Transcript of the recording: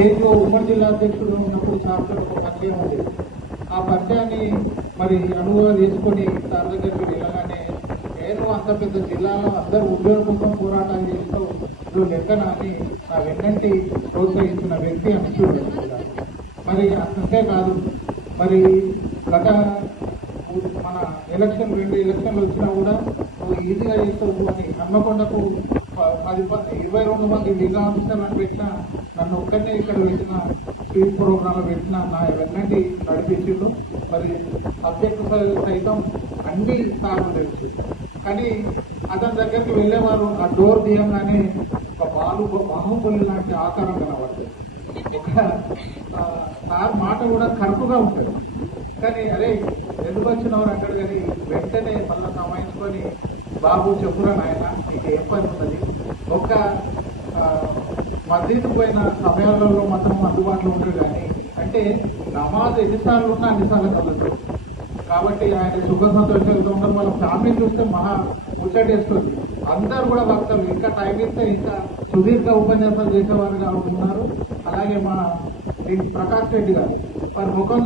ఏదో ఉమ్మడి జిల్లా అధ్యక్షుడు ఉన్నప్పుడు సార్తో ఒక పరిచయం ఉంది. ఆ పరిచయాన్ని మరి అనుభవం తీసుకొని సార్ దగ్గరికి వెళ్ళగానే నేను అంత పెద్ద జిల్లాలో అందరూ ఉద్యోగ కోసం పోరాటాలు చేస్తూ నువ్వు లెక్కన అని నా వెన్నంటి ప్రోత్సహించిన వ్యక్తి అనిపిస్తుంది. మరి అంతేకాదు, మరి గత మన రెండు ఎలక్షన్లు వచ్చినా కూడా నువ్వు ఈజీగా చేస్తావు అని హన్మకొండకు 22 మంది జిల్లా ఆఫీసర్లను పెట్టిన, నన్ను ఒక్కరినే ఇక్కడ పెట్టిన స్పీడ్ ప్రోగ్రాంలో పెట్టిన నా వెన్నంటి నడిపించిండు. మరి సబ్జెక్టు సైతం అన్ని సార్లు తెలుసు. కానీ అతని దగ్గరికి వెళ్ళేవారు ఆ డోర్ తీయంగానే ఒక బాహుబలి లాంటి ఆకారం కనబడుతుంది. ఒక సార్ మాట కూడా కరుపుగా ఉంటుంది. కానీ అరే ఎందుకు వచ్చినవారు అంటాడు. కానీ వెంటనే మళ్ళీ సమాయించుకొని బాబు చెప్పురా నాయన నీకు ఏం పని ఉన్నది, ఒక్క మసీదు పోయిన సమయాలలో మాత్రం అందుబాటులో ఉంటాడు. కానీ అంటే నమాజ్ ఎన్నిసార్లు ఉన్నా అన్నిసార్లు చదువుతాడు. కాబట్టి ఆయన సుఖ సంతోషాలతో ఉండడం వాళ్ళ ఫ్యామిలీ చూస్తే మహా ముచ్చటేస్తుంది. అందరూ కూడా భక్తులు. ఇంకా టైం ఇస్తే ఇంకా సుదీర్ఘ ఉపన్యాసాలు చేసేవారుగా ఉన్నారు. అలాగే మా ప్రకాష్ రెడ్డి గారు వారి ముఖంలో